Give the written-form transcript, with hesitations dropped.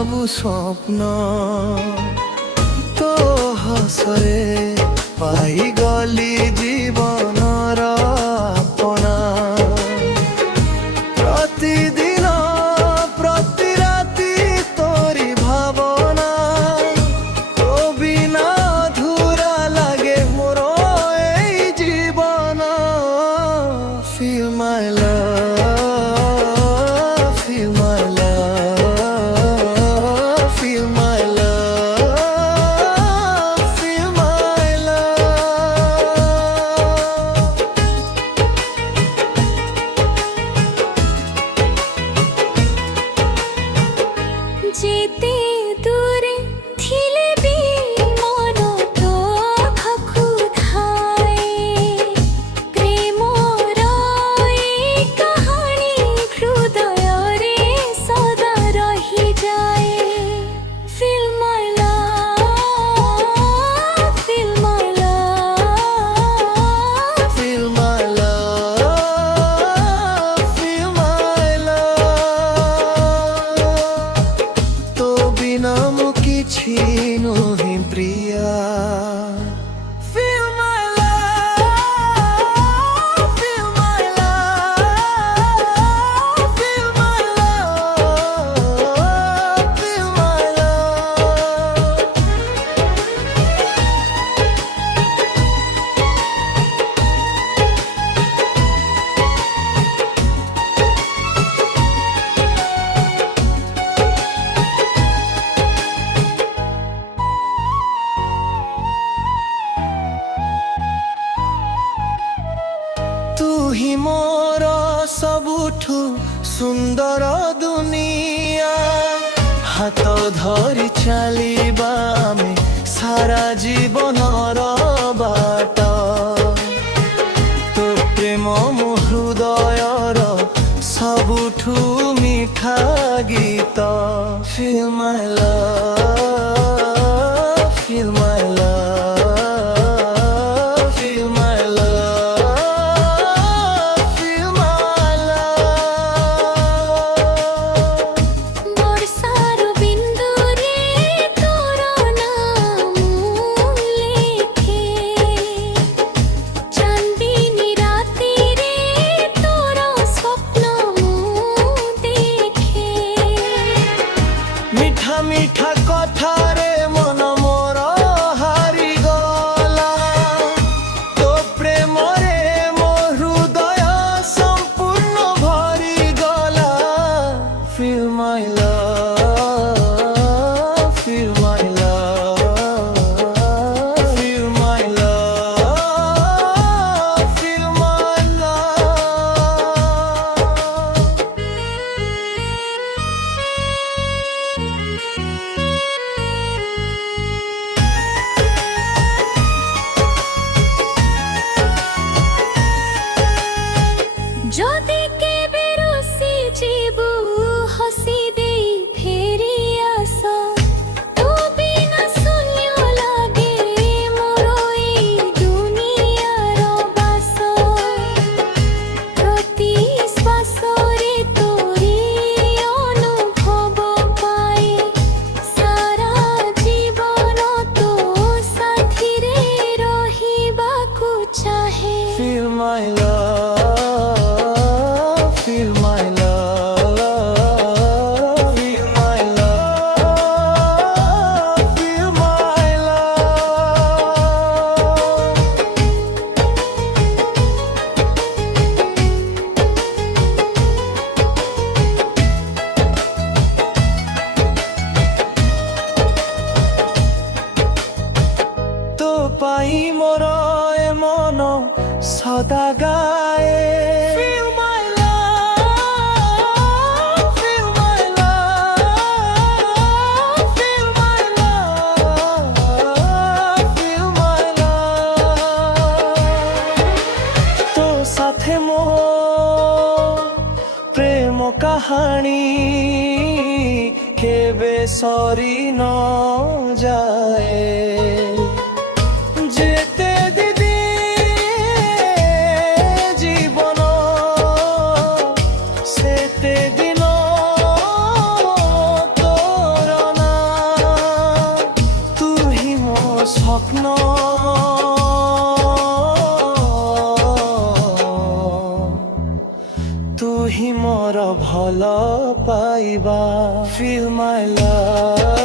सबु स्वप्न तो हसरे पाई गली जीवनर अपना प्रतिदिन प्रति राति तोरी भावना तो बिना अधूरा लागे मोर ए जीवन Feel my love, feel my love, feel my love, feel my love. যেতে দূরে থিলে বি মন তো আখু ধায় প্রেমর এই কাহানী হৃদয়রে সদা রহি যায় Feel my love, feel my love. Feel my love, feel my love. तो बिना मु किछि नोहि प्रिया Feel my love, feel my love, feel my love, feel my love. तू ही मोर सबुठु सुंदर दुनिया हाथ धरी चलिबा आमे सारा जीवनर बाट तो प्रेम मो हृदयर सबुठु मिठा गीत Feel my love, feel my love, feel my love, feel my love. বর্ষার বিন্দুরে তোর নাম লেখে চাঁদিনী রাতিরে তোর স্বপ্ন দেখে মিঠা মিঠা কথারে মন মোর হারি গলা তো প্রেমরে মো হৃদয় সম্পূর্ণ ভরি গলা Feel my love, feel my love, feel my love, feel my love. যদি কেবে রসি জীবু হসি দেই ফেরি আস তো বিনা শূন্য লাগে মোর এই দুনিয়ার বাস প্রতি শ্বাসরে তোরি অনুভব পাই সারা জীবন তো সাথীরে রহিবাকু চাহে Feel my love, feel my love, feel my love, feel my love. তো পাই মোর এ মন সদা গায়ে Feel my love, feel my love, feel my love, feel my love. তো সাথে মো প্রেম কাহানী কেবে সরি ন যায় যেতে দিদি জীবন সেতে দিন তোর স্বপ্ন তুহি মোর ভাল পাইবা, feel my love